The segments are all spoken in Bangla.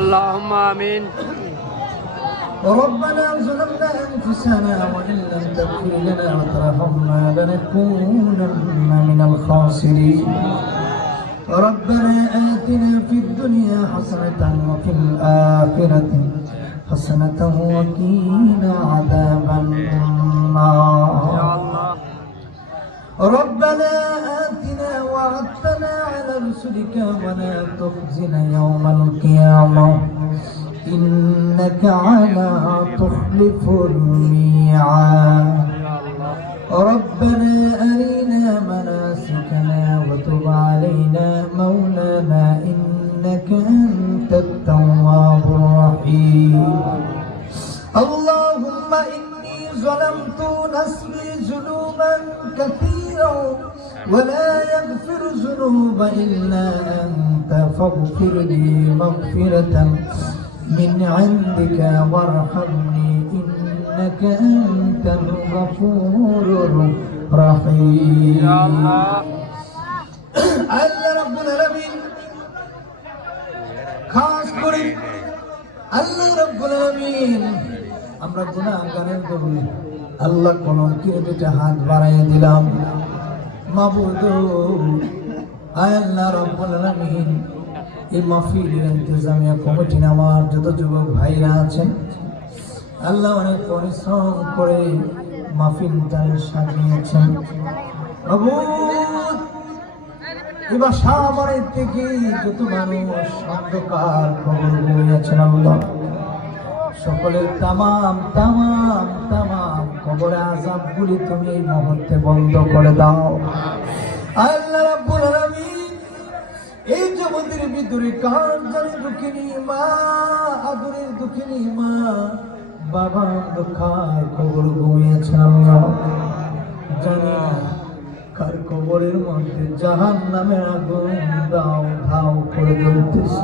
اللهم آمين. ربنا ظلمنا أنفسنا وإن لم تغفر لنا وترحمنا لنكونن من الخاسرين. ربنا آتنا في الدنيا حسنة وفي الآخرة حسنة وقنا عذاب النار. ربنا آتنا وعدتنا على رسلك ولا تخزنا يوم القيامة إنك على تخلف الميعاد. ربنا أرنا مناسكنا وتب علينا مولانا إنك أنت التواب الرحيم. اللهم إني ظلمت نفسي ذنوبا كثيرا ولا يغفر الذنوب إلا أنت فاغفر لي مغفرة من عندك وارحمني إنك أنت الغفور الرحيم. يا الله. আল্লাহ রাব্বুল আলামিন খাস করে আল্লাহ রাব্বুল আলামিন আমরা গুনাহগারের দরুন আল্লাহ কোনকে দুটো হাত বাড়াইয়া দিলাম মাবুদ। আল্লাহ রাব্বুল আলামিন এই মাহফিলের ইন্তজামিয়া কমিটি আমার যত যুবক ভাইরা আছেন আল্লাহ অনেক পরিশ্রম করে মাহফিলটা সাজিয়েছেন মাবুদ। এবার সামনের থেকে যত মানুষ অন্ধকার খবর বইয়াছেন আল্লাহ সকলের তামাম তামাম তামাম কবরে আযাবগুলি তুমি এই মুহূর্তে বন্ধ করে দাও আল্লাহ রাব্বুল আলামিন। এই জগতের ভিতরে কার জানি দুঃখিনী মা আদরের দুঃখিনী মা বাবা দুঃখার খবর ঘুমিয়েছেন আল্লাহ জানি কার কবরের মধ্যে জাহান্নামের আগুন দাও ধাও করে জ্বলতেছে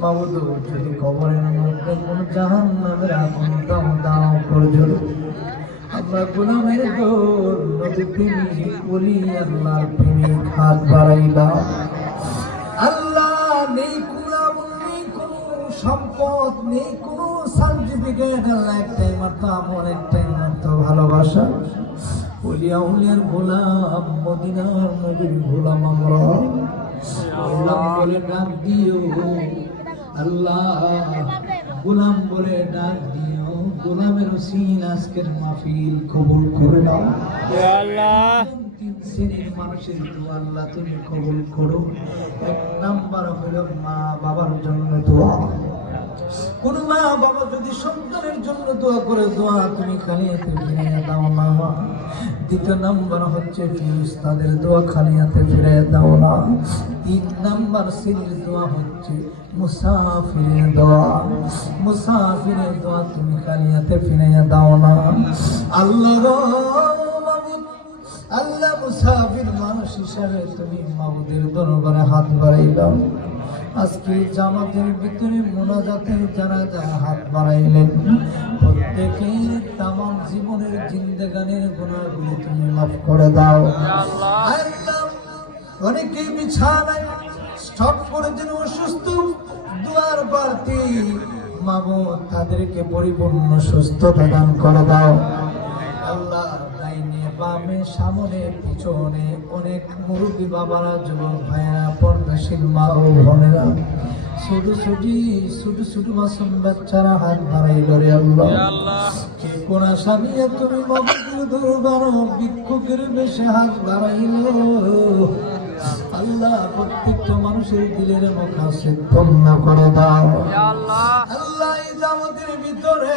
মাবুদ। যদি কবরের মধ্যে কোন জাহান্নামের আগুন দাও দাও করে জ্বলে আমরা গুনাহের দোর নবী প্রেমিক ওলি আল্লাহর প্রেমিক হাত বাড়াইলা আল্লাহ। নেই কুলাবুল নেই কোন সম্পদ নেই কোন সার্টিফিকেট আল্লাহ একটাই মাত্র আমল একটাই মাত্র ভালোবাসা ওলিয়া উলিয়ার গোলাম মদিনার নবীর গোলাম আমরা গোলাম বলে ডাক দিও আল্লাহ গোলাম বলে ডাক দিও গোলামের ওসিল আজকের মাহফিল কবুল করে নাও ইয়া আল্লাহ। তিন শ্রেণীর মানুষের দোয়া আল্লাহ তুমি কবুল করো। এক নাম্বার হলো মা বাবার জন্য দোয়া। কোন মা বাবা যদি সন্তানের জন্য দোয়া করে দোয়া তুমি খালি হাতে ফিরিয়ে দাও না। দ্বিতীয় নাম্বার হচ্ছে ফেরেশতাদের দোয়া খালি হাতে ফিরিয়ে দাও না। তিন নাম্বার শ্রেণীর দোয়া হচ্ছে মুসাফিরের দোয়া। মুসাফিরের দোয়া তুমি খালি হাতে ফিরিয়ে দাও না। আল্লাহ আল্লাহ মুসাফির মানুষ হিসাবে তুমি মাবুদের দরবারে হাত বাড়াইলাম। আজকে জামাতের ভিতরে মোনাজাতের যারা যারা হাত বাড়াইলেন প্রত্যেকের তামাম জীবনের জিন্দেগানের গুনাহগুলো তুমি মাফ করে দাও আল্লাহ। অনেকে বিছানায় স্টক করে যেন অসুস্থ দুয়ার বাড়তি মাবুদ তাদেরকে পরিপূর্ণ সুস্থতা দান করে দাও আল্লাহ। বামে সামনে পিছনে অনেক মুরব্বী বাবারা যুবক ভাইয়েরা পর্দাশীল মা ও বোনেরা ছোট ছোট মাসুম বাচ্চারা হাত বাড়াই করে আল্লাহ। কে কোন আসামি তুমি মাবুদের দরবারে ভিক্ষুকের বেশে হাত বাড়াইল আল্লাহ। প্রত্যেকটা মানুষের দিলের মুখাশিদ পূর্ণ করে দাও আল্লাহ। এই জামাতের ভিতরে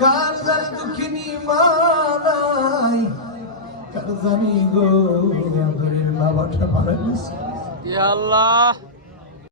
কার জানি দুঃখিনী মা নাই জানি গো আদরের বাবাটা মারা গেছে ইয়া আল্লাহ।